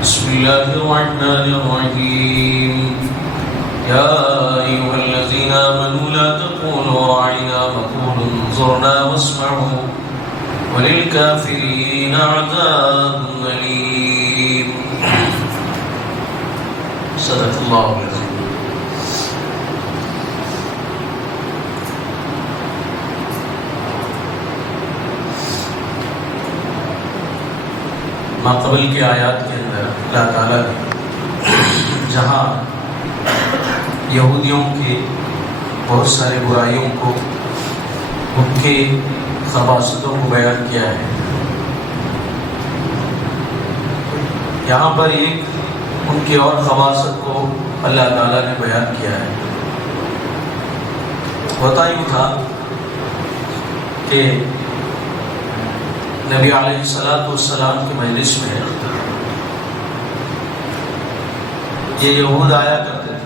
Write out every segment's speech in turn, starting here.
بسم الله الرحمن الرحيم يا أيها الذين آمنوا لا تقولوا راعنا وقولوا انظرنا واسمعوا وللكافرين عذاب أليم. صدق الله العظيم. ماقبل کی آیات کے اندر اللہ تعالیٰ نے جہاں یہودیوں کے بہت سارے برائیوں کو، ان کے خباثتوں کو بیان کیا ہے، یہاں پر ایک ان کی اور خباثت کو اللہ تعالیٰ نے بیان کیا ہے۔ ہوتا یوں تھا کہ نبی علیہ السلام کی مجلس میں یہ یہود آیا کرتے تھے،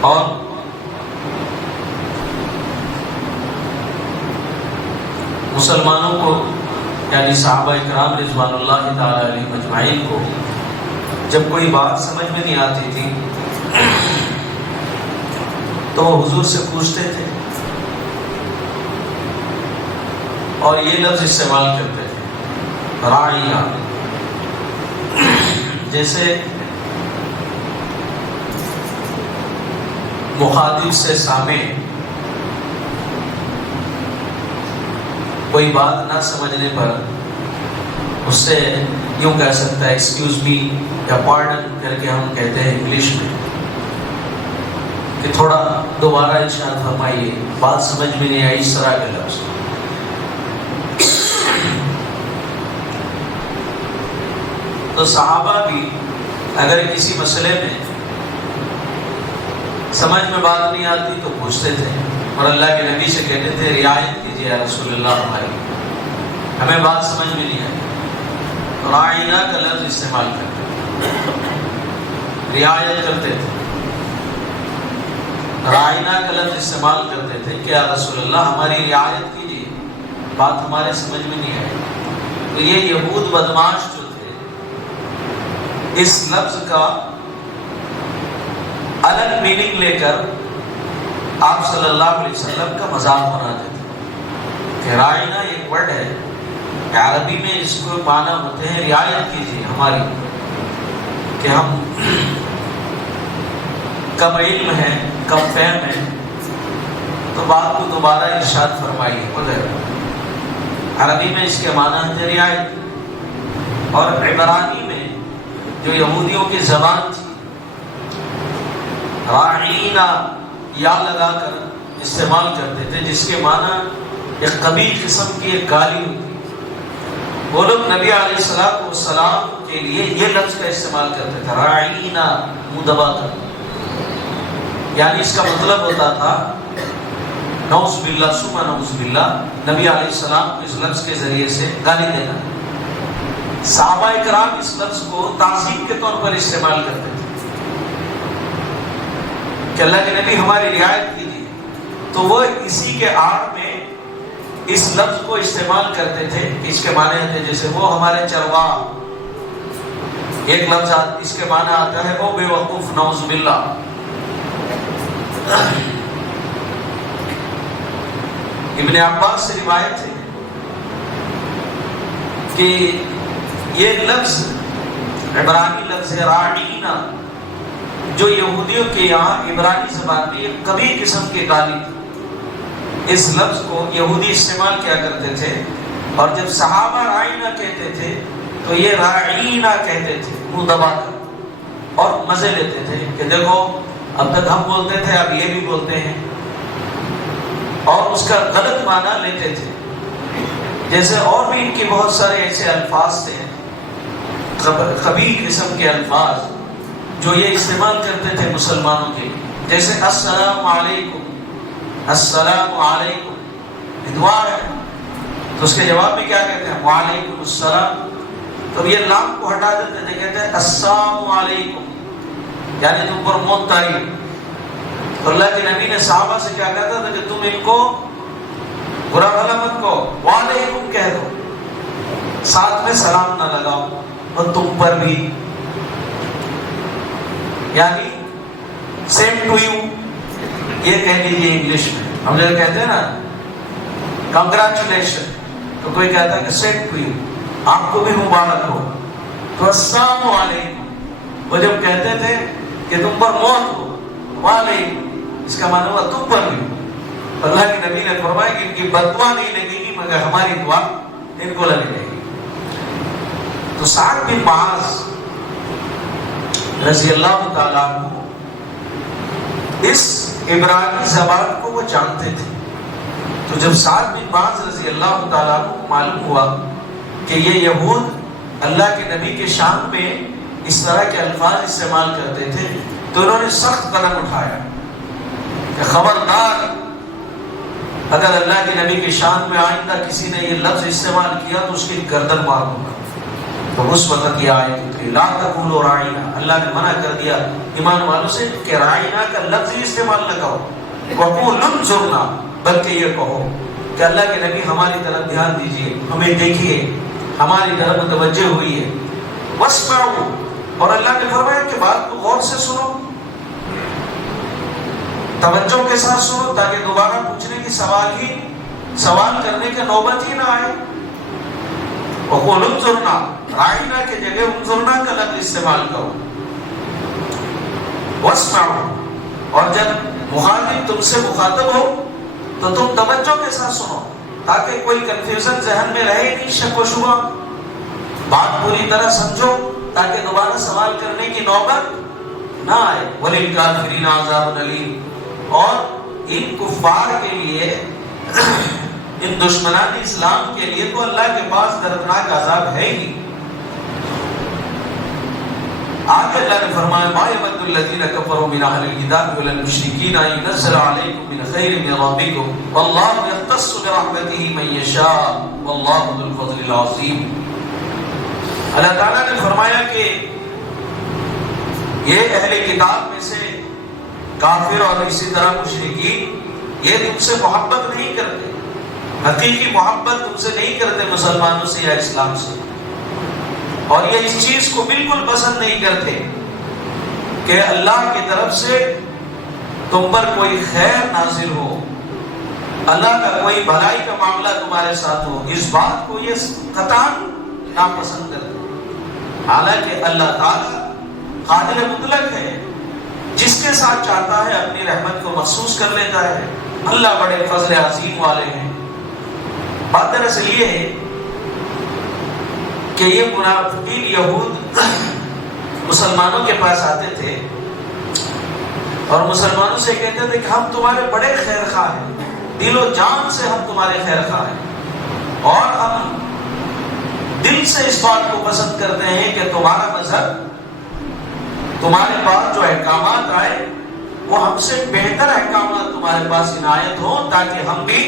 اور مسلمانوں کو یعنی صحابہ اکرام رضوان اللہ تعالی علیہم اجمعین کو جب کوئی بات سمجھ میں نہیں آتی تھی تو وہ حضور سے پوچھتے تھے اور یہ لفظ استعمال کرتے تھے راعیہ، جیسے مخاطب سے سامع کوئی بات نہ سمجھنے پر اس سے یوں کہہ سکتا ہے ایکسکیوز می یا پارڈن کر کے ہم کہتے ہیں انگلش میں کہ تھوڑا دوبارہ ارشاد فرمائیے، بات سمجھ میں نہیں آئی، اس طرح کے لفظ۔ تو صحابہ بھی اگر کسی مسئلے میں سمجھ میں بات نہیں آتی تو پوچھتے تھے اور اللہ کے نبی سے کہتے تھے رعایت کیجیے یا رسول اللہ، ہمیں بات سمجھ میں نہیں آئی، تو راعینا کا لفظ استعمال کرتے تھے، رعایت کرتے تھے، رائنا کا لفظ استعمال کرتے تھے کہ یا رسول اللہ ہماری رعایت کیجیے، بات ہمارے سمجھ میں نہیں آئی۔ تو یہ یہود بدماش جو تھے اس لفظ کا الگ میننگ لے کر آپ صلی اللہ علیہ وسلم کا مذاق بناتے تھے کہ رائنا ایک ورڈ ہے، عربی میں اس کو معنی ہوتے ہیں رعایت کیجیے ہماری، کہ ہم کم علم ہے، کم فہم ہے، تو بات کو دوبارہ ارشاد فرمائیے وغیرہ۔ عربی میں اس کے معنی ہے رعایت، اور عبرانی میں جو یہودیوں کی زبان تھی راعینا یا لگا کر استعمال کرتے تھے، جس کے معنی ایک قبیح قسم کی ایک گالی ہوتی۔ وہ لوگ نبی علیہ السلام کے لیے یہ لفظ کا استعمال کرتے تھے راعینا، منہ دبا کر، یعنی اس کا مطلب ہوتا تھا نعوذ باللہ ثم نعوذ باللہ، نبی علیہ السلام کو اس لفظ کے ذریعے سے گالی دینا۔ صحابہ اکرام اس لفظ کو تعظیم کے طور پر استعمال کرتے تھے کہ اللہ کے نبی ہماری رعایت کیجیے، تو وہ اسی کے آڑ میں اس لفظ کو استعمال کرتے تھے کہ اس کے معنی تھے جیسے وہ ہمارے چرواہ، ایک لفظ اس کے معنی آتا ہے وہ بے وقوف، نعوذ باللہ۔ ابن عباس سے روایت ہے کہ یہ لفظ عبرانی لفظ ہے راعینا، جو یہودیوں کے یہاں عبرانی زبان میں ایک قبیح قسم کی گالی تھی۔ اس لفظ کو یہودی استعمال کیا کرتے تھے، اور جب صحابہ راعینا کہتے تھے تو یہ راعینا کہتے تھے منہ دبا کر، اور مزے لیتے تھے کہ دیکھو اب تک ہم بولتے تھے اب یہ بھی بولتے ہیں، اور اس کا غلط معنی لیتے تھے۔ جیسے اور بھی ان کی بہت سارے ایسے الفاظ تھے، قبیح قسم کے الفاظ جو یہ استعمال کرتے تھے مسلمانوں کے، جیسے السلام علیکم، السلام علیکم دعا ہے، تو اس کے جواب میں کیا کہتے ہیں وعلیکم السلام، تو یہ لام کو ہٹا دیتے تھے، کہتے ہیں السلام علیکم، یعنی تم پر موت تاری۔ تو اللہ کے نبی نے صحابہ سے کیا کہتا تھا کہ تم ان کو برا بھلا مت کہو، وعلیکم کہہ دو، ساتھ میں سلام نہ لگاؤ، اور تم پر بھی، یعنی سیم ٹو یو یہ کہہ لیجیے انگلش میں. ہم جو کہتے ہیں نا کنگریچولیشن، تو کوئی کہتا ہے کہ سیم ٹو یو، آپ کو بھی مبارک ہو، تو السلام علیکم. وہ جب کہتے تھے کہ تم پر موت ہو، وعلیکم، اس کا معنی ہوا تم پر بھی. اللہ کے نبی نے فرمایا کہ ان کی بددعا نہیں لگے گی مگر ہماری دعا ان کو لگے گی. تو سعد بن معاذ رضی اللہ تعالیٰ عنہ اس عبرانی زبان کو وہ جانتے تھے. تو جب سعد بن معاذ رضی اللہ تعالیٰ عنہ کو معلوم ہوا کہ یہ یہود اللہ کے نبی کے شان میں اس طرح کے الفاظ استعمال کرتے تھے، تو انہوں نے سخت قدم اٹھایا کہ خبردار، اگر اللہ کے نبی کے شان میں آئندہ کسی نے یہ لفظ استعمال کیا تو اس کی گردن مار دوں گا. تو اس وقت یہ آیت اتری، لا تقولوا راعینا، اللہ نے منع کر دیا ایمان والوں سے کہ راعینا کا لفظ ہی استعمال نہ کرو، وقولوا انظرنا، بلکہ یہ کہو کہ اللہ کے نبی ہماری طرف دھیان دیجیے، ہمیں دیکھیے، ہماری طرف متوجہ ہوئی ہے. واسمعوا، اور اللہ نے فرمایا کہ بات کو غور سے سنو، توجہ کے ساتھ سنو، تاکہ دوبارہ پوچھنے کی سوال کرنے کے نوبت ہی نہ آئے. وقولوا انظرنا، راعینا کے جگہ انظرنا کا لفظ استعمال کرو. واسمعوا، اور جب مخاطب تم سے مخاطب ہو تو تم توجہ کے ساتھ سنو، تاکہ کوئی کنفیوژن ذہن میں رہے نہیں، شک و شبہ، بات پوری طرح سمجھو تاکہ دوبارہ سوال کرنے کی نوبت نہ آئے. وَلِلْكَافِرِينَ عَذَابٌ أَلِيمٌ، اور ان کفار کے لیے، ان دشمنان اسلام کے لیے تو اللہ کے پاس دردناک عذاب ہے ہی. آگے اللہ نے فرمایا مَا يَوَدُّ الَّذِينَ كَفَرُوا مِنْ أَهْلِ الْكِتَابِ وَلَا الْمُشْرِكِينَ أَن يُنَزَّلَ عَلَيْكُم مِّنْ خَيْرٍ مِّن رَّبِّكُمْ وَاللَّهُ يَخْتَصُّ بِرَحْمَتِهِ مَن يَشَاءُ وَاللَّهُ ذُو الْفَضْلِ الْعَظِيمِ. اللہ تعالیٰ نے فرمایا کہ یہ اہل کتاب میں سے کافر اور اسی طرح مشرکین یہ تم سے محبت نہیں کرتے، حقیقی محبت تم سے نہیں کرتے مسلمانوں سے یا اسلام سے، اور یہ اس چیز کو بالکل پسند نہیں کرتے کہ اللہ کی طرف سے تم پر کوئی خیر نازل ہو، اللہ کا کوئی بھلائی کا معاملہ تمہارے ساتھ ہو. اس بات کو یہ قطعاً ناپسند کرتے. حالانکہ اللہ تعالیٰ قادر مطلق ہے، جس کے ساتھ چاہتا ہے اپنی رحمت کو مخصوص کر لیتا ہے. اللہ بڑے فضل عظیم والے ہیں. بات دراصل یہ ہے کہ یہ منافقین یہود مسلمانوں کے پاس آتے تھے اور مسلمانوں سے کہتے تھے کہ ہم تمہارے بڑے خیر خواہ ہیں، دل و جان سے ہم تمہارے خیر خواہ ہیں، اور ہم دل سے اس بات کو پسند کرتے ہیں کہ تمہارا مذہب، تمہارے پاس جو احکامات آئے وہ ہم سے بہتر احکامات تمہارے پاس عنایت ہوں، تاکہ ہم بھی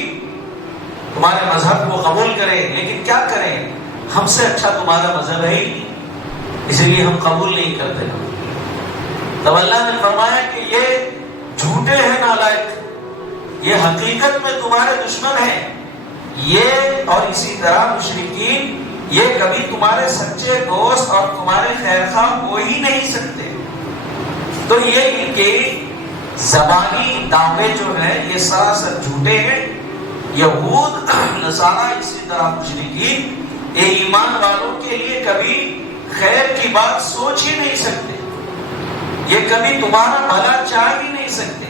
تمہارے مذہب کو قبول کریں. لیکن کیا کریں، ہم سے اچھا تمہارا مذہب ہے ہی، اسی لیے ہم قبول نہیں کرتے. تب اللہ نے فرمایا کہ یہ جھوٹے ہیں نالائق، یہ حقیقت میں تمہارے دشمن ہیں. یہ اور اسی طرح مشرکین یہ کبھی تمہارے سچے دوست اور تمہارے خیر خواہ ہو ہی نہیں سکتے. تو یہ ان کے زبانی دعوے جو ہیں یہ سراسر جھوٹے ہیں. یہود، نصارہ، اسی طرح مشرکین یہ ایمان والوں کے لیے کبھی خیر کی بات سوچ ہی نہیں سکتے، یہ کبھی تمہارا بھلا چاہ ہی نہیں سکتے.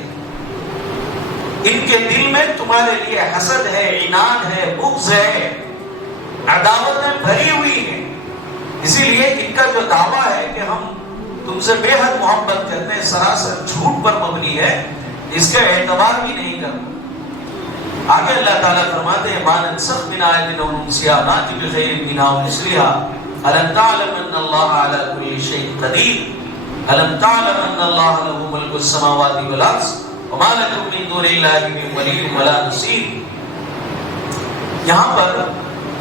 ان کے دل میں تمہارے لیے حسد ہے، عناد ہے، بغض ہے، عداوتیں بھری ہوئی ہیں. اسی لیے ان کا جو دعویٰ ہے کہ ہم تم سے بے حد محبت کرتے ہیں، سراسر جھوٹ پر مبنی ہے، اس کا اعتبار بھی نہیں کرنا. آگے اللہ تعالیٰ فرماتے ہیں مَا نَنسَخْ مِنْ آیَةٍ أَوْ نُنْسِهَا نَأْتِ بِخَيْرٍ مِنْهَا أَوْ مِثْلِهَا أَلَمْ تَعْلَمْ أَنَّ اللَّهَ عَلَى كُلِّ شَيْءٍ قَدِيرٌ أَلَمْ تَعْلَمْ أَنَّ اللَّهَ لَهُ مُلْكُ السَّمَاوَاتِ وَالْأَرْضِ وَمَا لَكُم مِّن دُونِ اللَّهِ مِن وَلِيٍّ وَلَا نَصِيرٍ. یہاں پر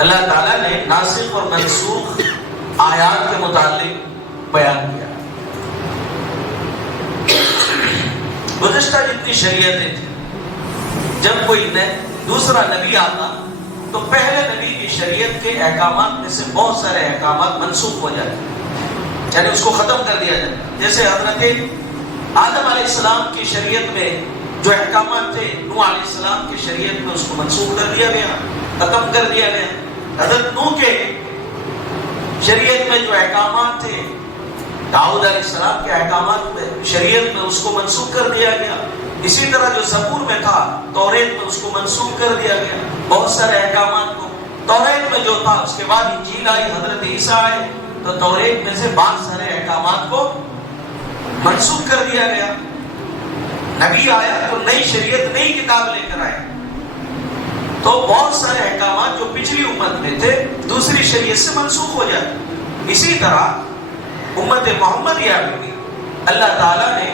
اللہ تعالیٰ نے ناسخ اور منسوخ آیات کے متعلق بیان کیا. گزشتہ جتنی شریعتیں تھیں، جب کوئی دوسرا نبی آتا تو پہلے نبی کی شریعت کے احکامات میں سے بہت سارے احکامات منسوخ ہو جاتے، یعنی اس کو ختم کر دیا جاتا. جیسے حضرت آدم علیہ السلام کی شریعت میں جو احکامات تھے، نوح علیہ السلام کی شریعت میں اس کو منسوخ کر دیا گیا، ختم کر دیا گیا. حضرت نوح کے شریعت میں جو احکامات تھے، داؤد علیہ السلام کے احکامات میں شریعت میں اس کو منسوخ کر دیا گیا. اسی طرح جو زبور میں تھا، توریت میں اس کو منسوخ کر دیا گیا بہت سارے احکامات کو. توریت میں جو تھا، اس کے بعد انجیل آئی، حضرت عیسیٰ آئے، تو توریت میں سے بعض سارے احکامات کو منسوخ کر دیا گیا. نبی آیا تو نئی شریعت، نئی کتاب لے کر آیا، تو بہت سارے احکامات جو پچھلی امت میں تھے دوسری شریعت سے منسوخ ہو جاتے. اسی طرح امت محمدیہ میں بھی اللہ تعالیٰ نے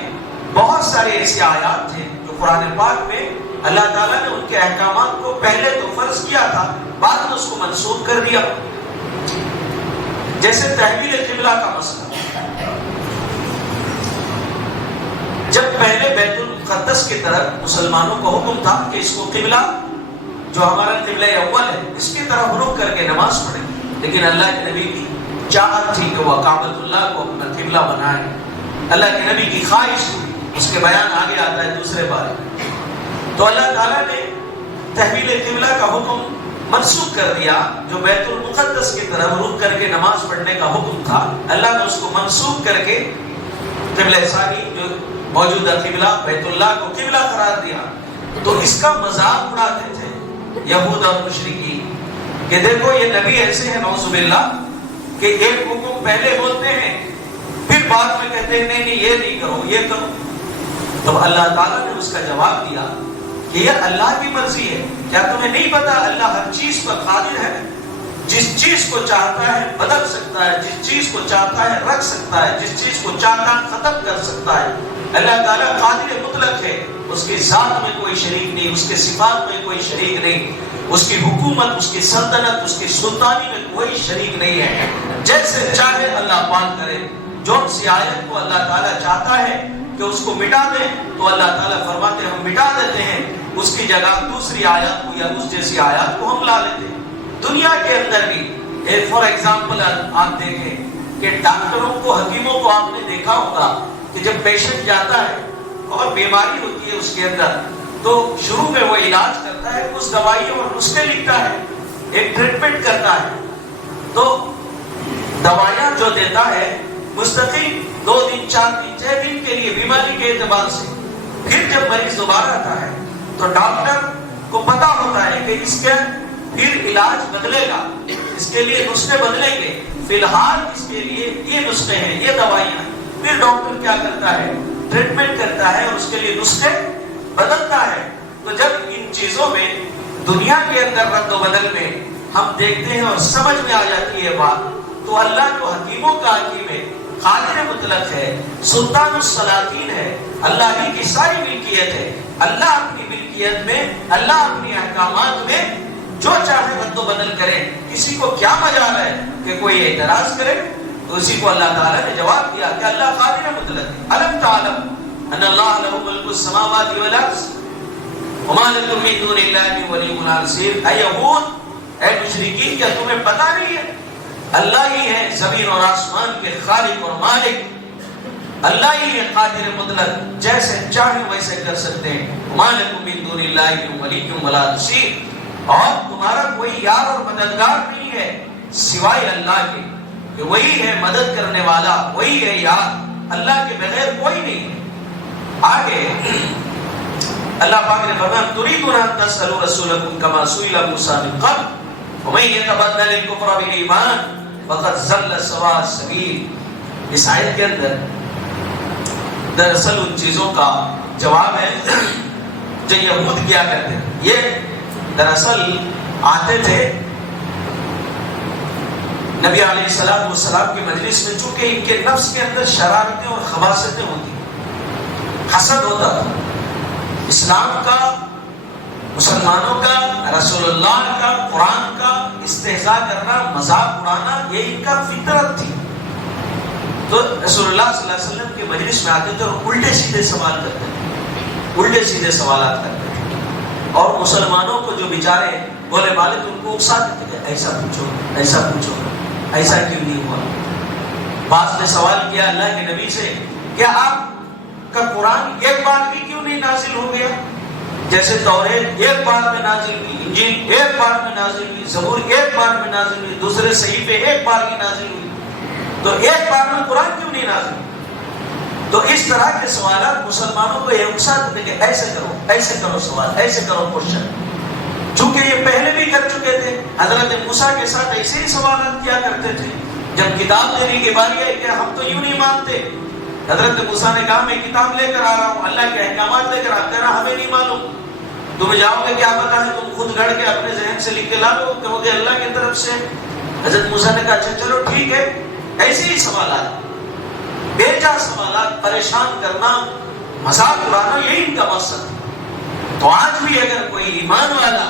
بہت سارے ایسے آیات تھے جو قرآن پاک میں اللہ تعالیٰ نے ان کے احکامات کو پہلے تو فرض کیا تھا، بعد میں اس کو منسوخ کر دیا. جیسے تحویل قبلہ کا مسئلہ، جب پہلے بیت المقدس کی طرف مسلمانوں کو حکم تھا کہ اس کو قبلہ جو ہمارا قبلہ اول ہے اس کی طرف رخ کر کے نماز پڑھیں، لیکن اللہ کے نبی کی چاہت تھی کہ وہ کعبۃ اللہ کو اپنا قبلہ بنائے. اللہ کے نبی کی خواہش تھی، اس کے بیان آگے آتا ہے دوسرے بارے. تو اللہ تعالیٰ نے تحویل قبلہ کا حکم منسوخ کر دیا. جو بیت المقدس کی طرف رخ کر کے نماز پڑھنے کا حکم تھا، اللہ نے اس کو منسوخ کر کے قبلہ ثانی جو موجودہ قبلہ بیت اللہ کو قبلہ قرار دیا. تو اس کا مذاق اڑاتے تھے یہود اور مشرکین کہ دیکھو یہ نبی ایسے ہیں نعوذ باللہ کہ ایک حکم پہلے بولتے ہیں پھر بعد میں کہتے ہیں نہیں یہ نہیں کرو یہ کرو. تو اللہ تعالیٰ نے اس کا جواب دیا کہ یہ اللہ کی مرضی ہے. کیا تمہیں نہیں پتا اللہ ہر چیز پر قادر ہے، جس چیز کو چاہتا ہے بدل سکتا ہے، جس چیز کو چاہتا ہے رکھ سکتا ہے، جس چیز کو چاہتا ہے ختم کر سکتا ہے. اللہ تعالیٰ قادر مطلق ہے، اس کی ذات میں کوئی شریک نہیں، اس کے صفات میں کوئی شریک نہیں، اس کی حکومت، اس کی سلطنت، اس کی سلطانی میں کوئی شریک نہیں ہے. جیسے چاہے اللہ پاک کرے. جو سی آیت کو اللہ تعالیٰ چاہتا ہے کہ اس کو مٹا دیں تو اللہ تعالیٰ فرماتے ہیں ہم مٹا دیتے ہیں، اس کی جگہ دوسری آیات کو یا اس جیسی آیات کو ہم لا لیتے ہیں. دنیا کے اندر بھی فار ایگزامپل آپ دیکھیں کہ ڈاکٹروں کو، حکیموں کو آپ نے دیکھا ہوگا کہ جب پیشنٹ جاتا ہے اور بیماری ہوتی ہے اس کے اندر تو شروع میں وہ علاج کرتا ہے، کچھ دوائیوں اور نسخے لکھتا ہے، ایک ٹریٹمنٹ کرتا ہے. تو دوائیاں جو دیتا ہے مستقیم 2 دن 4 دن 6 دن کے لیے بیماری کے اعتبار سے. پھر جب مریض دوبارہ آتا ہے تو ڈاکٹر کو پتا ہوتا ہے کہ اس کے پھر علاج بدلے گا، اس کے لیے نسخے بدلیں گے، فی الحال اس کے لیے یہ نسخے ہیں، یہ دوائیاں. پھر ڈاکٹر کیا کرتا ہے؟ ٹریٹمنٹ کرتا ہے اور اس کے لیے نسخے بدلتا ہے. تو جب ان چیزوں میں دنیا کے اندر رد و بدل میں ہم دیکھتے ہیں اور سمجھ میں آ جاتی ہے بات، تو اللہ جو حکیموں کا حکیم ہے، قادر مطلق ہے، سلطان السلاطین ہے، اللہ ہی کی ساری ملکیت ہے. اللہ اپنی ملکیت میں، اللہ اپنی احکامات میں جو چاہے رد و بدل کرے. کسی کو کیا مجال ہے کہ کوئی اعتراض کرے؟ تو اسی کو اللہ تعالیٰ نے جواب دیا کہ اللہ قادر مطلق ہے. الم تعلم ان اللہ لہ ملک السماوات والارض وما لکم من دون اللہ من ولی ولا نصیر. اے یہود، اے مشرکین، کیا تمہیں پتہ نہیں ہے اللہ ہی ہے زمین اور آسمان کے خالق اور مالک. اللہ ہی ہے قادر مطلق، جیسے چاہے ویسے کر سکتے ہیں. وما لکم من دون اللہ من ولی ولا نصیر. اور تمہارا کوئی یار اور مددگار نہیں ہے سوائے اللہ کے، کہ وہی ہے مدد کرنے والا، وہی ہے یار، اللہ کے بغیر کوئی نہیں ہے. آگے اللہ پاک نے فرمایا تريدون ان تسألوا رسولكم كما سئل موسى من قبل ومن يتبدل الكفر بالایمان فقد ضل سواء السبیل. اس آیت کے اندر دراصل ان چیزوں کا جواب ہے جو یہود کیا کرتے ہیں. یہ دراصل آتے تھے نبی علیہ السلام کی مجلس میں، چونکہ ان کے نفس کے اندر شرارتیں اور خباثتیں ہوتی، حسد ہوتا تھا. اسلام کا، مسلمانوں کا، رسول اللہ کا، قرآن کا استہزاء کرنا، مذاق اڑانا، یہ ان کا فطرت تھی. تو رسول اللہ صلی اللہ علیہ وسلم کے مجلس میں آتے تھے اور الٹے سیدھے سوال کرتے تھے، الٹے سیدھے سوالات کرتے تھے. اور مسلمانوں کو جو بیچارے بولے مالک ان کو اکسا دیتے ہیں، ایسا پوچھو ایسا پوچھو، ایسا کیوں نہیں ہوا؟ بعض نے سوال کیا اللہ کے نبی سے، کیا آپ کا قرآن ایک بار بھی کیوں نہیں نازل ہو گیا؟ جیسے توریت ایک بار میں نازل ہوئی، انجیل ایک بار میں نازل ہوئی، زبور ایک بار میں نازل ہوئی، دوسرے صحیفے ایک بار میں نازل ہوئی، تو ایک بار میں قرآن کیوں نہیں نازل ہوئی؟ تو اس طرح کے سوالات مسلمانوں کو یہ اکساتے تھے کہ ایسے کرو سوال، ایسے کرو کوشچن، چونکہ یہ پہلے بھی کر چکے تھے۔ حضرت موسیٰ کے ساتھ ایسے ہی سوالات کیا کرتے تھے۔ جب کتاب دینے کی باری آئی کہ ہم تو یوں نہیں مانتے، حضرت موسیٰ نے کہا میں کتاب لے کر آ رہا ہوں، اللہ کے احکامات لے کر آتے رہا، ہمیں نہیں معلوم، تم جاؤ گے کیا پتا ہے، تم خود گھڑ کے اپنے ذہن سے لکھ کے لا لو کہ مجھے اللہ کی طرف سے۔ حضرت موسیٰ نے کہا اچھا چلو ٹھیک ہے، ایسے ہی سوالات، بیجا سوالات، پریشان کرنا، مذاق اڑانا، یہی ان کا مقصد ہے۔ تو آج بھی اگر کوئی ایمان والا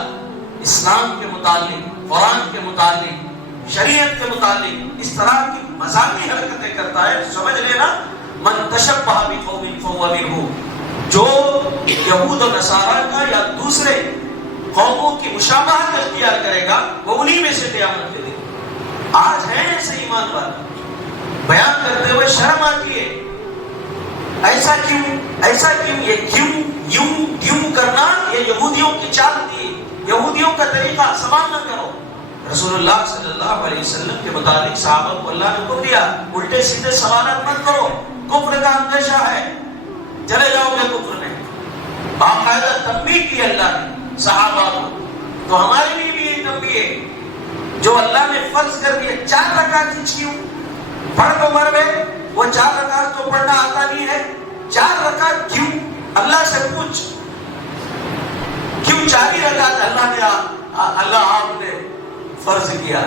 اسلام کے متعلق، قرآن کے متعلق، شریعت کے متعلق اس طرح کی مذاقی حرکتیں کرتا ہے، سمجھ لینا من تشبہ بقوم فہو منہم، جو یہود و نصارہ کا یا دوسرے قوموں کی مشابہت اختیار کرے گا وہ انہی میں سے قیامت کے دن۔ آج ہیں ایسے ایمان والے، بیان کرتے ہوئے شرم آتی ہے، ایسا کیوں، یہ کیوں کرنا یہ یہودیوں کی چال تھی، یہودیوں کا طریقہ، سوال نہ کرو۔ رسول اللہ صلی اللہ علیہ وسلم کے متعلق صحابہ کو اللہ نے حکم دیا الٹے سیدھے سوالات مت کرو، کفر کا اندیشہ ہے، چلے جاؤ گے کفر میں۔ باقاعدہ تنبیہ کی اللہ نے صحابہ کو، تو ہمارے لیے بھی یہ تنبیہ ہے جو اللہ نے فرض کر دیا۔ 4 رکعت کیوں پڑھ تو مر گئے، وہ 4 رکعت تو پڑھنا آتا نہیں ہے، 4 رکعت کیوں؟ اللہ سے پوچھ، کیوں 4 ہی رکعت اللہ آپ نے فرض کیا،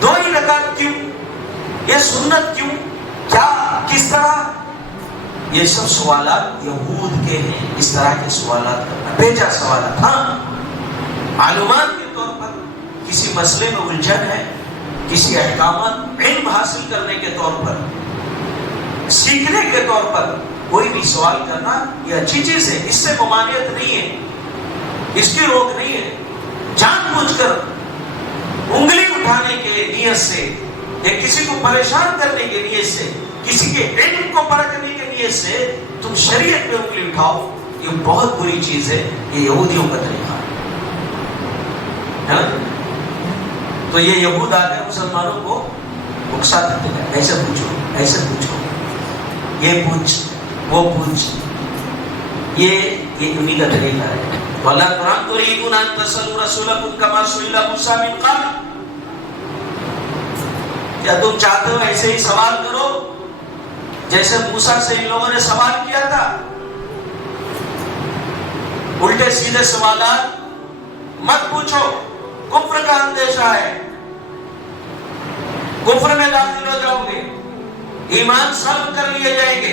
2 ہی رکعت کیوں، یہ سنت کیوں، کیا، کس طرح؟ یہ سب سوالات یہود کے ہیں، اس طرح کے سوالات کرنا، بیجا سوالات۔ ہاں معلومات کے طور پر کسی مسئلے میں الجھن ہے، کسی احکامات علم حاصل کرنے کے طور پر، سیکھنے کے طور پر کوئی بھی سوال کرنا یہ اچھی چیز ہے، اس سے ممانعت نہیں ہے، اس کی روک نہیں ہے۔ جان بوجھ کر انگلی اٹھانے کے نیت سے یا کسی کو پریشان کرنے کے نیت سے، کسی کے علم کو پرکھنے کے نیت سے تم شریعت میں انگلی اٹھاؤ، یہ بہت بری چیز ہے، یہ یہودیوں کا طریقہ ہے۔ تو یہ یہود آ کر مسلمانوں کو اکسا دیتے ہیں، ایسے پوچھو، یہ پوچھ، وہ پوچھ، یہ انہیں کا طریقہ ہے۔ وَلَا قُرْآن تُرِيدُونَ أَن تَسْأَلُوا رَسُولَكُمْ كَمَا سُئِلَ مُوسَىٰ مِن قَبْلُ، کیا تم چاہتے ہو ایسے ہی سوال کرو جیسے موسیٰ سے ان لوگوں نے سوال کیا تھا؟ الٹے سیدھے سوالات مت پوچھو، کفر کا اندیشہ ہے، کفر میں داخل ہو جاؤ گے، ایمان سلب کر لیے جائیں گے،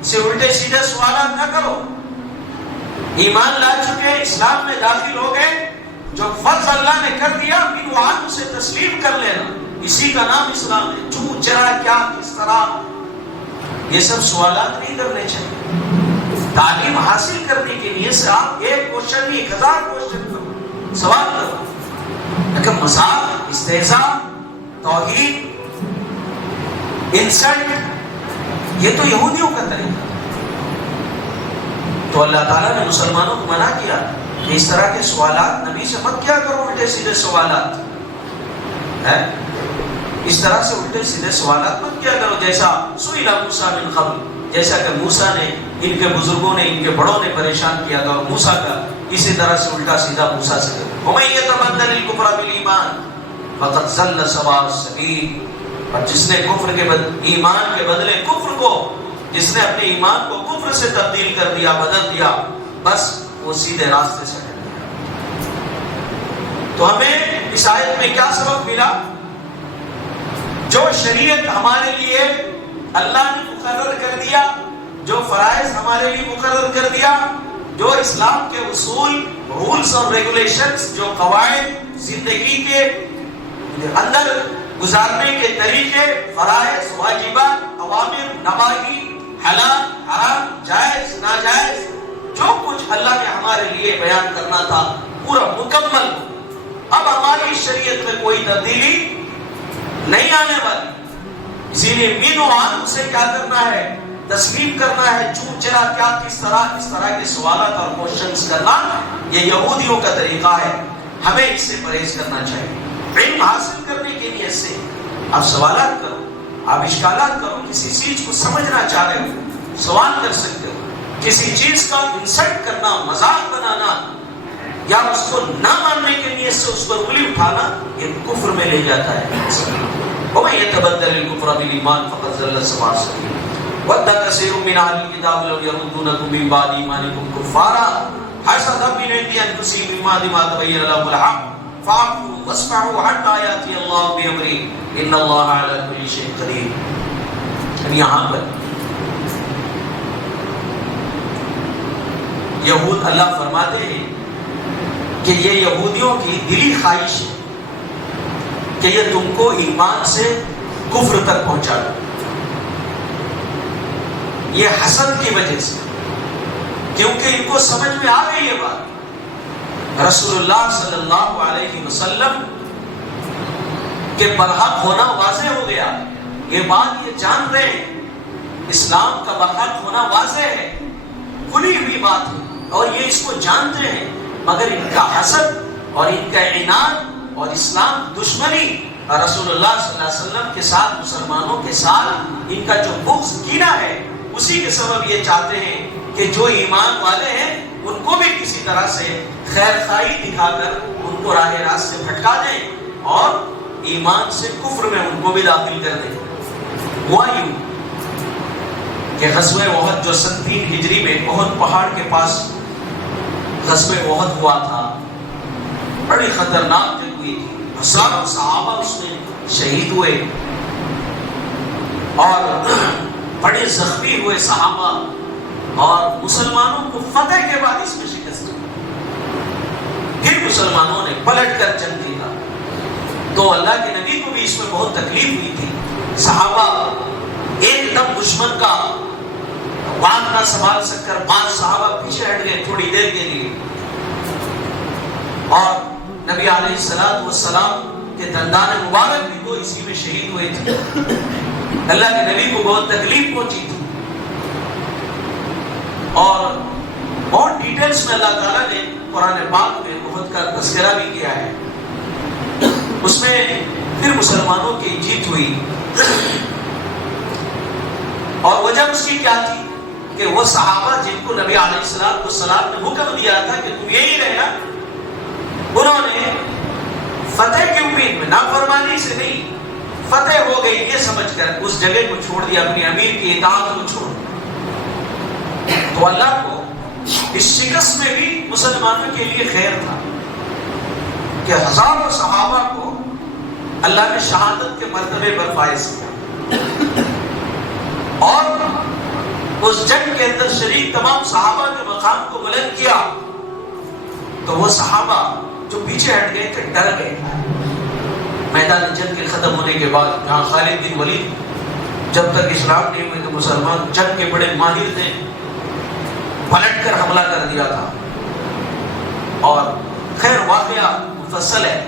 اسے الٹے سیدھے سوالات نہ کرو۔ ایمان لا چکے، اسلام میں داخل ہو گئے، جو فرض اللہ نے کر دیا پھر وہ آج اسے تسلیم کر لینا، اسی کا نام اسلام ہے۔ چوں چرا کیا، کس طرح، یہ سب سوالات نہیں کرنے چاہیے۔ تعلیم حاصل کرنے کے لیے سے آپ ایک کوشچن نہیں 1000 کوشچن کرو، سوال کرو، لیکن مذاق، استہزاء، توہین، انسلٹ، یہ تو یہودیوں کا طریقہ۔ تو اللہ تعالیٰ نے مسلمانوں کو منع کیا کہ اس طرح کے سوالات نبی سے مت کیا کرو، الٹے سیدھے سوالات ہے، اس طرح سے الٹے سیدھے سوالات مت کیا کرو، جیسا سئل موسیٰ من قبل، جیسا کہ موسیٰ نے، ان کے بزرگوں نے، ان کے بڑوں نے پریشان کیا تھا، اور موسیٰ کا اسی طرح سے الٹا سیدھا موسیٰ سے وَمَن يَتَبَدَّلِ الْكُفْرَ بِالْإِيمَانِ فَقَدْ ضَلَّ سَوَاءَ السَّبِيلِ، اور جس نے کفر کے ایمان کے بدلے کفر کو، جس نے اپنے ایمان کو کفر سے تبدیل کر دیا، بدل دیا، بس وہ سیدھے راستے سے ہٹ گیا۔ تو ہمیں اس آیت میں کیا سبق ملا؟ جو شریعت ہمارے لیے اللہ نے مقرر کر دیا، جو فرائض ہمارے لیے مقرر کر دیا، جو اسلام کے اصول، رولز اور ریگولیشنز، جو قواعد زندگی کے اندر گزارنے کے طریقے، فرائض، واجبات، اوامر، نواہی، حلال، حرام، جائز، ناجائز، جو کچھ اللہ نے ہمارے لیے بیان کرنا تھا پورا مکمل ہو. اب ہماری شریعت میں کوئی تبدیلی نہیں آنے والی. اسی لیے مین و عام سے کیا کرنا ہے؟ تسلیم کرنا ہے. چون چرا کیا کس طرح کے سوالات اور کوشچنز کرنا یہ یہودیوں کا طریقہ ہے. ہمیں اس سے پرہیز کرنا چاہیے. علم حاصل کرنے کے لیے سے آپ سوالات کرو, آپ اشکالات کرو. کسی چیز کو سمجھنا چاہ رہے ہو سوال کر سکتے ہو. کسی چیز کا انسلٹ کرنا, مذاق بنانا یا اس کو نہ ماننے کے لیے سے اس پر انگلی اٹھانا یہ کفر میں لے جاتا ہے. وَمَن يَتَبَدَّلِ الْكُفْرَ بِالْإِيمَانِ فَقَدْ ضَلَّ سَوَاءَ السَّبِيلِ وَدَّ كَثِيرٌ مِّنْ أَهْلِ الْكِتَابِ لَوْ يَرُدُّونَكُم مِّن بَعْدِ إِيمَانِكُمْ كُفَّارًا حَسَدًا مِّنْ عِندِ أَنفُسِهِم مِّن بَعْدِ مَا تَبَيَّنَ لَهُمُ الْحَقُّ فَاعْفُوا وَاصْفَحُوا حَتَّىٰ يَأْتِيَ اللَّهُ بِأَمْرِهِ إِنَّ اللَّهَ عَلَىٰ كُلِّ شَيْءٍ قَدِيرٌ. یہاں پر یہود اللہ فرماتے ہیں کہ یہ یہودیوں کی دلی خواہش ہے کہ یہ تم کو ایمان سے کفر تک پہنچا دے. یہ حسد کی وجہ سے, کیونکہ ان کو سمجھ میں آ گئی یہ بات. رسول اللہ صلی اللہ علیہ وسلم کے برحق ہونا واضح ہو گیا. یہ بات یہ جان رہے ہیں اسلام کا برحق ہونا واضح ہے, کھلی ہوئی بات ہے اور یہ اس کو جانتے ہیں. مگر ان کا حسد اور ان کا عناد اور اسلام دشمنی اور رسول اللہ صلی اللہ علیہ وسلم کے ساتھ, مسلمانوں کے ساتھ ان کا جو بغض کینہ ہے, اسی کے سبب یہ چاہتے ہیں کہ جو ایمان والے ہیں ان کو بھی کسی طرح سے خیر خواہی دکھا کر ان کو راہ راست سے بھٹکا دیں اور ایمان سے کفر میں ان کو بھی داخل کر دیں. ہوا یوں کہ غزوہ احد جو 3 ہجری میں احد پہاڑ کے پاس غزوہ احد ہوا تھا, بڑی خطرناک جنگ ہوئی تھی. ہزاروں صحابہ اس میں شہید ہوئے اور بڑے زخمی ہوئے صحابہ, اور مسلمانوں کو فتح کے بعد اس میں شکست ہوئی. پھر مسلمانوں نے پلٹ کر جنگ جیتا. تو اللہ کے نبی کو بھی اس میں بہت تکلیف ہوئی تھی. صحابہ ایک دم دشمن کا بات نہ سنبھال سک کر بعض صحابہ پیچھے ہٹ گئے تھوڑی دیر کے لیے, اور نبی علیہ السلام کے دندان مبارک بھی تو اسی میں شہید ہوئے تھے. اللہ کے نبی کو بہت تکلیف پہنچی تھی اور بہت ڈیٹیلز میں اللہ تعالیٰ نے قرآن پاک میں احد کا تذکرہ بھی کیا ہے. اس میں پھر مسلمانوں کی جیت ہوئی اور وجہ اس کی کیا تھی کہ وہ صحابہ جن کو نبی علیہ السلام نے حکم دیا تھا کہ تم یہی رہنا, انہوں نے فتح کی امید میں, نافرمانی سے نہیں, فتح ہو گئی یہ سمجھ کر اس جگہ کو چھوڑ دیا, اپنے امیر کی اطاعت کو چھوڑ. تو اللہ کو اس شکست میں بھی مسلمانوں کے لیے خیر تھا کہ ہزاروں صحابہ کو اللہ نے شہادت کے مرتبے پر فائز کیا اور اس جنگ کے اندر شریک تمام صحابہ کے مقام کو بلند کیا. تو وہ صحابہ جو پیچھے ہٹ گئے کہ ڈر گئے. میدان جنگ کے ختم ہونے کے بعد جہاں خالد بن ولید جب تک اسلام نہیں ہوئے تو مسلمان جنگ کے بڑے ماہر تھے, پلٹ کر حملہ کر دیا تھا. اور خیر واقعہ مفصل ہے.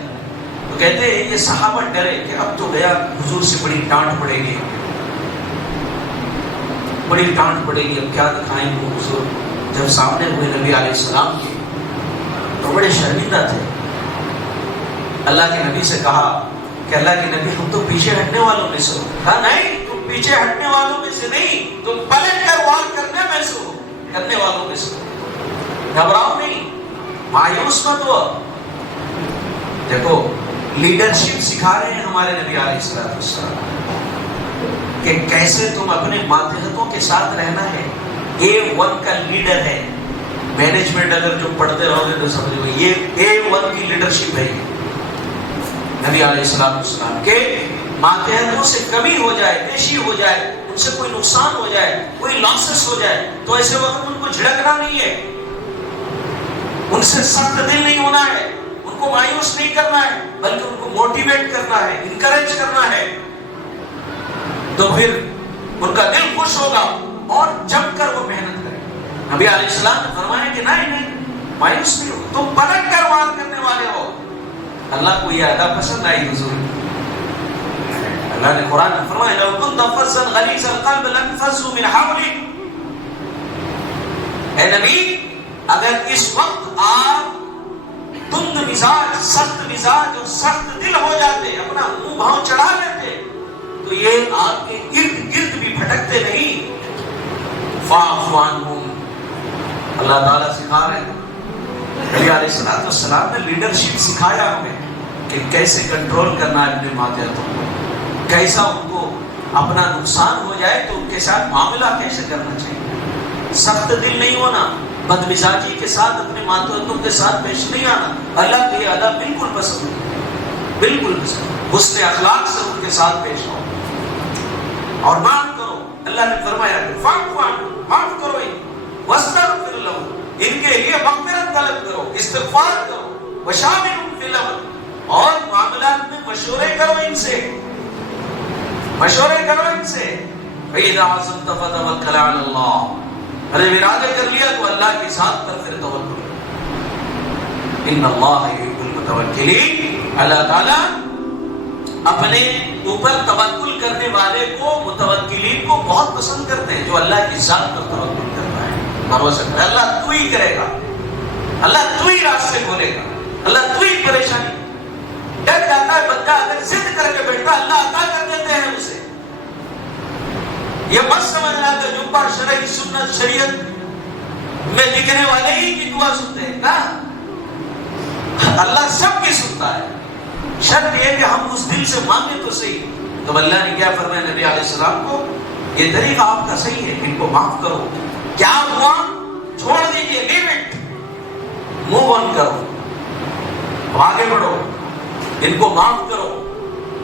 تو کہتے ہیں یہ صحابہ ڈرے کہ اب تو گیا, حضور سے بڑی ڈانٹ پڑے گی, بڑی ڈانٹ پڑے گی, اب کیا دکھائیں گے حضور. جب سامنے ہوئے نبی علیہ السلام کے تو بڑے شرمندہ تھے. اللہ کے نبی سے کہا کہ اللہ کے نبی ہم تو پیچھے ہٹنے والوں میں سے ہو. کہا نہیں, تم پیچھے ہٹنے والوں میں سے نہیں, تم پلٹ کر وار کرنے میں سے ہو, کرنے والوں میں سے ہو. گھبراؤ نہیں, مایوس مت ہو. دیکھو لیڈرشپ سکھا رہے ہیں ہمارے نبی علیہ السلام کہ کیسے تم اپنے ماتحتوں کے ساتھ رہنا ہے. A1 کا لیڈر ہے. مینجمنٹ اگر جو پڑھتے رہو گے تو سمجھو یہ A1 کی لیڈرشپ ہے. نبی علیہ السلام کے ماتحتوں سے کمی ہو جائے, پیشی ہو جائے, ان سے کوئی نقصان ہو جائے, کوئی لاسز ہو جائے, تو ایسے وقت ان کو جھڑکنا نہیں ہے, ان سے سخت دل نہیں ہونا ہے, ان کو مایوس نہیں کرنا ہے, بلکہ ان کو موٹیویٹ کرنا ہے, انکریج کرنا ہے. تو پھر ان کا دل خوش ہوگا اور جم کر وہ محنت کریں. نبی علیہ السلام نے فرمایا کہ نہیں مایوس نہیں ہو، تم پلٹ کر وار کرنے والے ہو. اللہ کو یہ ادا پسند آئی حضور. اللہ نے قرآن میں فرمایا لو كنت فظا غلیظ القلب لانفضوا من حولك. اے نبی اگر اس وقت آپ تند مزاج، سخت مزاج اور سخت دل ہو جاتے، اپنا منہ بھاؤں چڑھا لیتے، تو یہ آپ کے ارد گرد بھی بھٹکتے نہیں. فاعف عنہم. اللہ تعالیٰ سکھا رہے ہیں. نبی علیہ السلام نے لیڈرشپ سکھایا ہمیں کہ کیسے کنٹرول کرنا ہے اپنے ماتحتوں کو، کیسا ان کو اپنا نقصان ہو جائے تو ان کے ساتھ معاملہ کیسے کرنا چاہیے. سخت دل نہیں ہونا، بد مزاجی کے ساتھ اپنے ماتحتوں کے ساتھ پیش نہیں آنا. اللہ کو یہ ادب بالکل پسند نہیں، بالکل پسند. حسن اخلاق سے ان کے ساتھ پیش آؤ اور معاف کرو. اللہ نے فرمایا فاعف عنہم، معاف کرو واستغفر لہم، ان کے لیے مغفرت طلب کرو، استغفار کرو. وشاورہم فی الامر، اور معاملات میں مشورے کرو ان سے، مشورے کرو ان سے. فَإِذَا عَزَمْتَ فَتَوَكَّلْ عَلَى اللَّهِ، ارے ارادہ کر لیا تو اللہ کی ذات پر پھر توکل. ان اللہ یحب المتوکلین. اللہ تعالیٰ اپنے اوپر توکل کرنے والے کو، متوکلین کو بہت پسند کرتے ہیں، جو اللہ کی ذات پر توکل کرتا ہے، بھروسہ کرتا ہے. اللہ تو ہی کرے گا، اللہ تو ہی راستے کھولے گا، اللہ تو ہی پریشانی. ڈر جاتا ہے بندہ اگر ضد کر کے بیٹھتا، اللہ عطا کر دیتے ہیں اسے. یہ مت سمجھنا کہ جو پر شرعی سنت شریعت میں لکھنے والے ہی کی دعا سنتے ہیں. نا، اللہ سب کی سنتا ہے. شرط یہ کہ ہم اس دل سے مانگے تو صحیح. تو اللہ نے کیا فرمایا نبی علیہ السلام کو، یہ طریقہ آپ کا صحیح ہے، ان کو معاف کرو. کیا ہوا؟ چھوڑ دیجیے، لیو اٹ، موو آن کرو، آگے بڑھو. ان کو معاف کرو،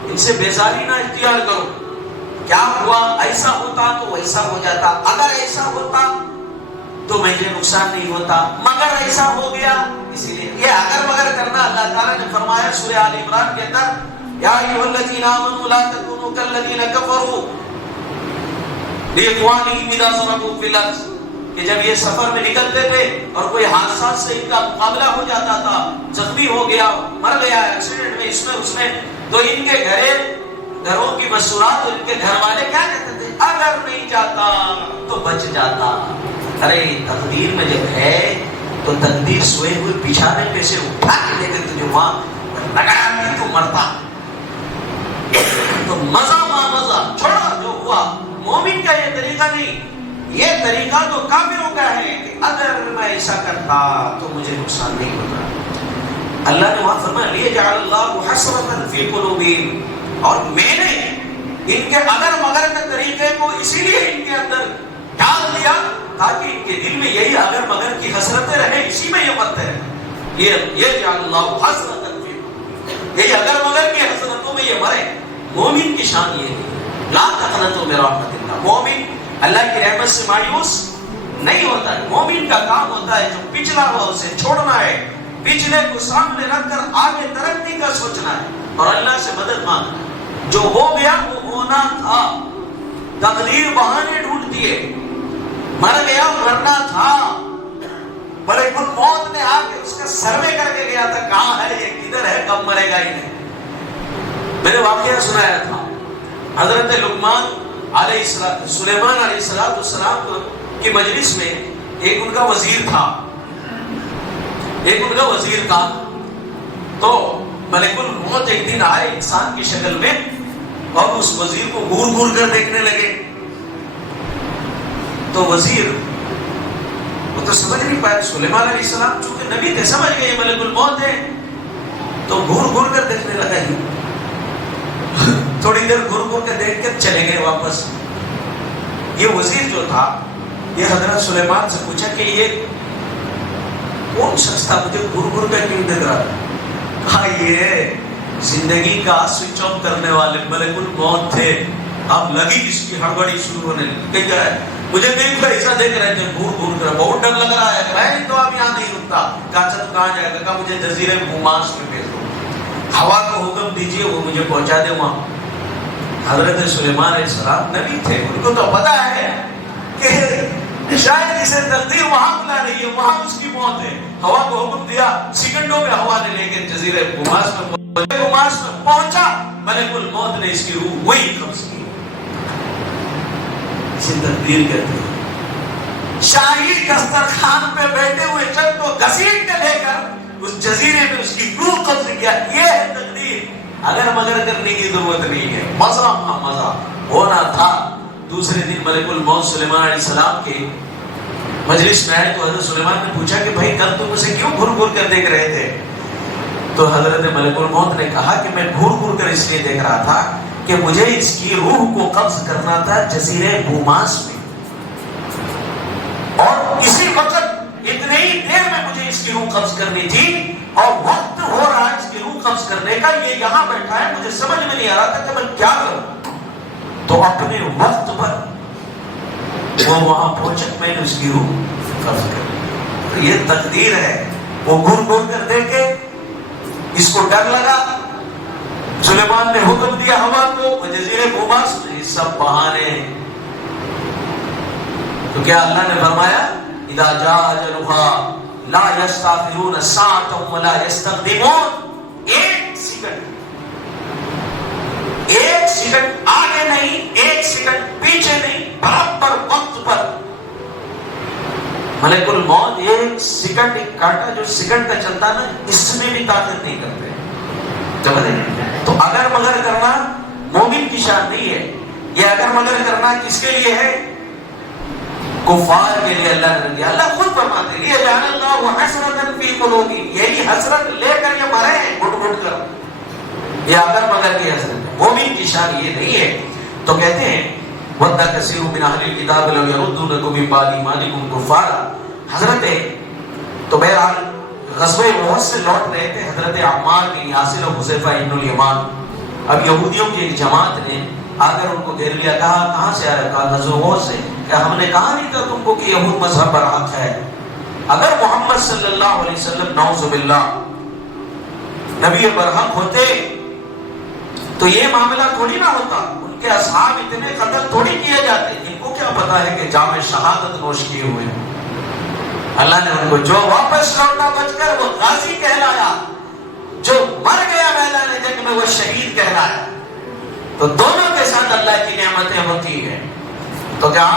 ان سے بیزاری نہ اختیار کرو. کیا ہوا؟ ایسا ہوتا تو ویسا ہو جاتا، اگر ایسا ہوتا تو مجھے نقصان نہیں ہوتا، مگر ایسا ہو گیا. اسی لیے یہ اگر مگر کرنا اللہ تعالیٰ نے فرمایا سورہ آل عمران کے اندر، یا ایھا الذین آمنوا لا تکونوا کالذین کفروا لاخوانہم اذا ضربوا فی الارض، کہ جب یہ سفر میں نکلتے تھے اور کوئی حادثات سے ان کا مقابلہ ہو جاتا تھا، زخمی ہو گیا، مر گیا ایکسیڈنٹ میں، اس میں اس میں، تو ان کے گھروں کی مشورات، ان کے گھر والے کیا کہتے تھے؟ اگر نہیں جاتا تو بچ جاتا. ارے تقدیر میں جب ہے تو تقدیر سوئے ہوئے بچھانے پہ سے اٹھا کے لے کے تجھے وہاں لگایا کہ تو مرتا. تو مزہ مزہ چھوڑا جو ہوا. مومن کا یہ طریقہ نہیں، یہ طریقہ تو کافروں کا ہے کہ اگر میں ایسا کرتا تو مجھے نقصان نہیں ہوتا. اللہ نے وہاں فرمایا لیجعل اللہ حسرۃ فی قلوبہم، اور میں نے ان کے اگر مگر کے طریقے کو اسی لیے ان کے اندر ڈال دیا تاکہ ان کے دل میں یہی اگر مگر کی حسرتیں رہیں، اسی میں یہ مت ہے. یہ جعل اللہ حسرۃ فی، یہی اگر مگر کی حسرتوں میں یہ مرے. مومن کی شان یہ ہے، لا تقنطوا من رحمت اللہ. مومن اللہ کی رحمت سے مایوس نہیں ہوتا ہے. مومن کا کام ہوتا ہے جو پچھلا ہوا اسے چھوڑنا ہے، پچھلے کو سامنے رکھ کر آگے ترقی کا سوچنا ہے اور اللہ سے مدد مانگنا ہے. جو ہو گیا وہ ہونا تھا، تقدیر بہانے ڈھونڈتی ہے. مر گیا، مرنا تھا. ملک الموت نے آ کے اس کا سروے کر کے گیا تھا، کہاں ہے یہ، کدھر ہے، کب مرے گا ہی نہیں. میں نے واقعہ سنایا تھا حضرت لقمان علیہ السلام، سلیمان علیہ السلام کی مجلس میں ایک ان کا وزیر تھا. تو ملک الموت ایک دن آئے انسان کی شکل میں اور اس وزیر کو گور گور کر دیکھنے لگے. تو وزیر وہ تو سمجھ نہیں پایا. سلیمان علیہ السلام چونکہ نبی تھے، سمجھ گئے یہ ملک الموت ہے، تو گور گور کر دیکھنے لگا. تھوڑی دیر گور گور کر دیکھ کر چلے گئے واپس. یہ وزیر جو تھا یہ حضرت سلیمان سے پوچھا کہ یہ کون شخص تھا مجھے گور گور کر کیوں دیکھ رہا تھا؟ کہا یہ زندگی کا سوئچ آف کرنے والے ملک الموت تھے. اب لگی اس کی ہڑبڑی شروع ہونے لگی. کیا ہے مجھے دیکھ کر ایسا دیکھ رہے تھے گور گور کر، بہت ڈر لگ رہا ہے، میں تو اب یہاں نہیں رکتا. کہا اچھا تو کہاں جائے گا؟ کہا مجھے جزیرے بوماس میں بھیج دو، ہوا کو حکم دیجیے وہ مجھے پہنچا دے وہاں. حضرت سلیمان علیہ السلام نبی تھے، ان کو تو پتا ہے کہ شاید اسے تقدیر وہاں بلا رہی ہے، وہاں اس کی موت ہے. ہوا کو حکم دیا، سیکنڈوں میں ہوا نے لے کے جزیرے گماس میں پہنچا، ملک الموت نے اس کی روح وہی قبض کی. اسے تقدیر کہتے ہیں. شاہی دسترخوان پہ بیٹھے ہوئے جب تو گھسیٹ کے لے کر اس جزیرے میں اس کی روح قبض کیا. یہ ہے تقدیر. اگر مگر کرنے کی ضرورت نہیں ہے. مزہ مزہ ہونا تھا. دوسرے دن ملک الموت سلیمان علیہ السلام کے مجلس میں آئے تو حضرت سلیمان نے پوچھا کہ بھائی کل تم اسے کیوں گھر گھر کر دیکھ رہے تھے؟ تو حضرت ملک الموت نے کہا کہ میں گھر گھر کر اس لیے دیکھ رہا تھا کہ مجھے اس کی روح کو قبض کرنا تھا جزیرے بوماس میں، اور اسی وقت اتنے ہی دیر میں مجھے اس کی روح قبض کرنی تھی، اور وقت ہو رہا ہے اس کی روح قبض کرنے کا. یہ یہاں بیٹھا ہے، مجھے سمجھ میں نہیں آ رہا تھا کہ میں کیا کروں. تو اپنے وقت پر وہ وہاں پہنچا، میں نے اس کی روح قبض کر لی. تو یہ تقدیر ہے. وہ گھر گھر کر دیکھے، اس کو ڈر لگا. سلیمان نے حکم دیا ہوا کو، جزیرے بوماس میں. سب بہانے. تو کیا اللہ نے فرمایا اذا جاء اجلها لا يستأخرون ساعة ولا يستقدمون. ایک سیکنڈ آگے نہیں، ایک سیکنڈ پیچھے نہیں، برابر وقت پر. ملک الموت ایک سیکنڈ، ایک کانٹا جو سیکنڈ کا چلتا نا، اس میں بھی طاقت نہیں کرتے. تو اگر مگر کرنا مومن کی شان نہیں ہے. یہ اگر مگر کرنا کس کے لیے ہے؟ کفار کے لیے. اللہ نے دیا. اللہ خود فرماتے ہیں یہ جعل اللہ حسرۃ فی قلوبہم. یہی حسرت لے کر یہ مرے ہیں گھٹ گھٹ کر. یہ اگر مگر کی حسرت ہے. مومن کی شان یہ نہیں ہے. تو کہتے ہیں وَدَّ كَثِيرٌ مِّنْ أَهْلِ الْكِتَابِ لَوْ يَرُدُّونَكُم مِّن بَعْدِ إِيمَانِكُمْ كُفَّارًا. حضرت تو بہرحال غزوہ احد سے لوٹ رہے تھے حضرت عمار بن یاسر اور حذیفہ ابن الیمان. اب یہودیوں کی ایک جماعت نے آ کر ان کو گھیر لیا. کہا کہاں سے آیا؟ کہا غزوہ احد سے. کہ ہم نے کہا نہیں تھا تم کو کہ یہود مذہب پر حق ہے؟ اگر محمد صلی اللہ علیہ وسلم نعوذ باللہ نبی برحق ہوتے تو یہ معاملہ تھوڑی نہ ہوتا. ان کے اصحاب اتنے قتل تھوڑی کیے جاتے. ان کو کیا پتا ہے کہ جام شہادت نوش کیے ہوئے ہیں. اللہ نے ان کو جو واپس لوٹا بچ کر وہ غازی کہلایا، جو مر گیا میدان جنگ میں وہ شہید کہلایا. تو دونوں کے ساتھ اللہ کی نعمتیں ہوتی ہیں. تو کیا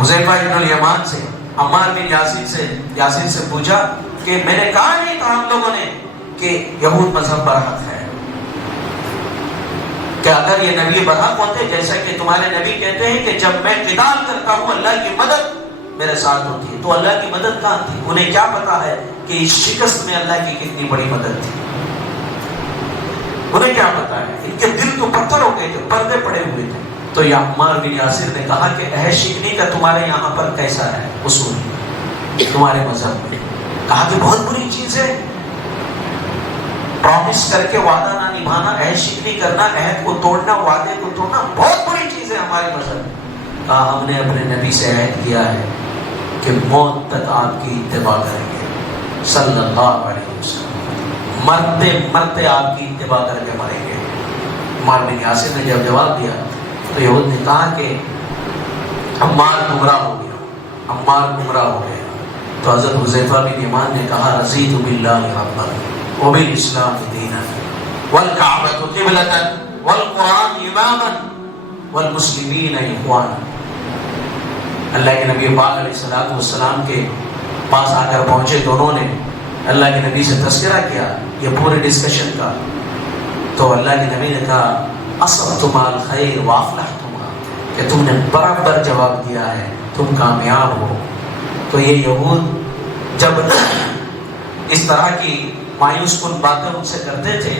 حذیفہ ابن الیمان سے عمار بن یاسر سے پوچھا کہ میں نے کہا نہیں تھا ہم لوگوں نے کہ یہود مذہب برحق ہے؟ کہ اگر یہ نبی برحق ہوتے جیسا کہ تمہارے نبی کہتے ہیں کہ جب میں قتال کرتا ہوں اللہ کی مدد میرے ساتھ ہوتی ہے، تو اللہ کی مدد کہاں تھی؟ انہیں کیا پتا ہے کہ اس شکست میں اللہ کی کتنی بڑی مدد تھی؟ انہیں کیا پتا ہے؟ ان کے دل تو پتھر ہو گئے تھے، پردے پڑے ہوئے تھے. تو یہ عمار بن یاسر نے کہا کہ اے شکنی کا تمہارے یہاں پر کیسا ہے اصول تمہارے مذہب میں؟ کہا کہ بہت بری چیز ہے. پرامس کر کے وعدہ نہ نبھانا، عہد شکنی کرنا، عہد کو توڑنا، وعدے کو توڑنا بہت بری چیز ہے ہمارے مذہب میں. کہا ہم نے اپنے نبی سے عہد کیا ہے کہ موت تک آپ کی اتباع کریں گے صلی اللہ علیہ وسلم. مرتے مرتے آپ کی اتباع کر کے مریں گے. عمار بن یاسر نے جب جواب دیا تو یہود نے کہا کہ عمار گمراہ ہو گیا، عمار گمراہ ہو گیا. تو حضرت حذیفہ بن یمان نے کہا رضیت باللہ ربا وبالاسلام دینا والکعبۃ قبلۃ والقرآن اماما والمسلمین اخوانا. اللہ کے نبی پاک علیہ السلام کے پاس آ کر پہنچے دونوں نے، اللہ کے نبی سے تذکرہ کیا یہ پورے ڈسکشن کا. تو اللہ کے نبی نے کہا اصبتم الخیر وافلحتم، کہ تم نے برابر جواب دیا ہے، تم کامیاب ہو. تو یہ یہود جب اس طرح کی مایوس کن باتیں ان سے کرتے تھے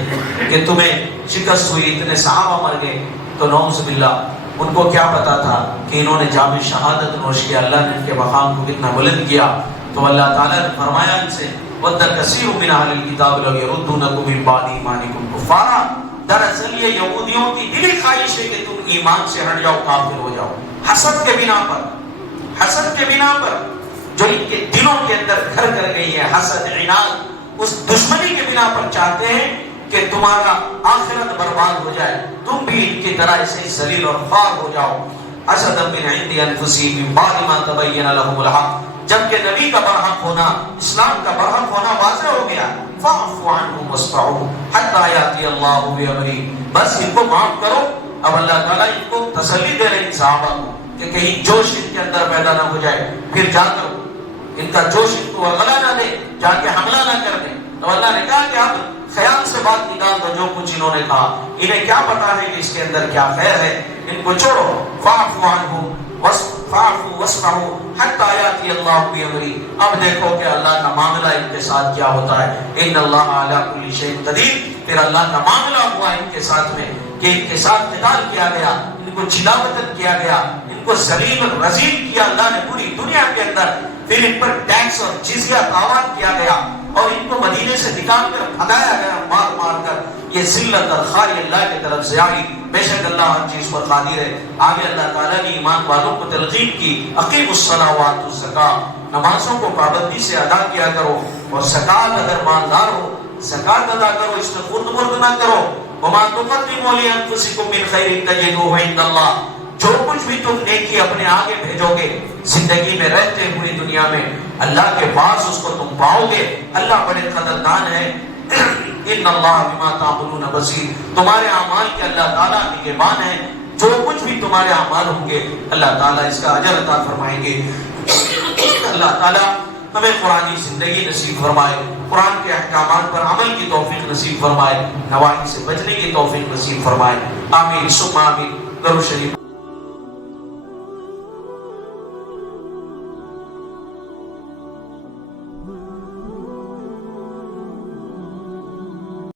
کہ تمہیں شکست ہوئی، اتنے صحابہ مر گئے، تو نعوذ باللہ ان کو کیا پتا تھا کہ انہوں نے جام شہادت نوش کیا، اللہ نے ان کے مقام کو کتنا بلند کیا. تو اللہ تعالیٰ نے فرمایا ان سے وَدَّ كَثِيرٌ مِّنْ أَهْلِ الْكِتَابِ لَوْ يَرُدُّونَكُم مِّن بَعْدِ إِيمَانِكُمْ كُفَّارًا. دراصل یہ یہودیوں کی دلی خواہش ہے کہ تم ایمان سے ہٹ جاؤ، کافر ہو جاؤ. حسد کے بنا پر، حسد کے بنا پر جو ان کے دلوں کے اندر گھر کر گئی ہے، حسد، عناد، اس دشمنی کے بنا پر چاہتے ہیں کہ تمہارا آخرت برباد ہو جائے، تم بھی ان کی طرح ایسے ذلیل اور خوار ہو جاؤ. حسدا من عند انفسهم من بعد ما تبين لهم الحق، جبکہ نبی کا برحق ہونا، اسلام کا برحق ہونا واضح ہو گیا. فاعفوا عنهم واصفحوا حتى ياتي الله بامره، بس ان کو معاف کرو. اب اللہ تعالیٰ ان کو تسلی دے رہے ہیں صحابہ کو کہ کہیں جوش ان کے اندر پیدا نہ ہو جائے، پھر جا کر ان کا جوش ان کو ورغلا نہ دے، جا کے حملہ نہ کر دیں. تو اللہ نے کہا کہ آپ خیال سے بات نکال دو جو کچھ انہوں نے کہا، انہیں کیا پتا ہے کہ اس کے اندر کیا خیر ہے، ان کو چھوڑو. فاعفوا عنهم فاعفوا واصفحوا حتى ياتي الله بامره. اب دیکھو کہ اللہ کا معاملہ ان کے ساتھ کیا ہوتا ہے. ان اللہ علی کل شیء قدیر. پھر اللہ کا معاملہ ہوا ان کے ساتھ میں کہ ان کے ساتھ قتال کیا گیا، ان کو جلا وطن کیا گیا، ان کو ذلیل اور رذیل کیا اللہ نے پوری دنیا کے اندر. پھر ان پر ٹیکس اور جزیہ تاوان کیا گیا اور ان کو مدینے سے نکال کر بھگایا گیا مار مار کر. یہ ذلت اور خواری اللہ کی طرف سے آئی. بے شک اللہ ہر چیز پر قادر ہے. آگے اللہ تعالیٰ نے ایمان والوں کو تلقین کی، اقیموا الصلاۃ وآتوا الزکاۃ، نمازوں کو پابندی سے ادا کیا کرو، اور زکات اگر مالدار ہو زکات ادا کرو، اس میں خرد برد نہ کرو. وما تقدموا لانفسکم من خیر تجدوہ عند اللہ. جو کچھ بھی تم نیکی اپنے آگے بھیجو گے زندگی میں رہتے ہوئے دنیا میں، اللہ کے پاس اس کو تم پاؤ گے. اللہ بڑے قدردان ہے. ان اللہ بما تعملون بصیر. تمہارے اعمال کے اللہ تعالیٰ نگہبان ہے. جو کچھ بھی تمہارے اعمال ہوں گے اللہ تعالیٰ اس کا اجر عطا فرمائیں گے. اللہ تعالیٰ ہمیں قرآنی زندگی نصیب فرمائے، قرآن کے احکامات پر عمل کی توفیق نصیب فرمائے، نواہی سے بچنے کی توفیق نصیب فرمائے. آمین ثم آمین. درود شریف.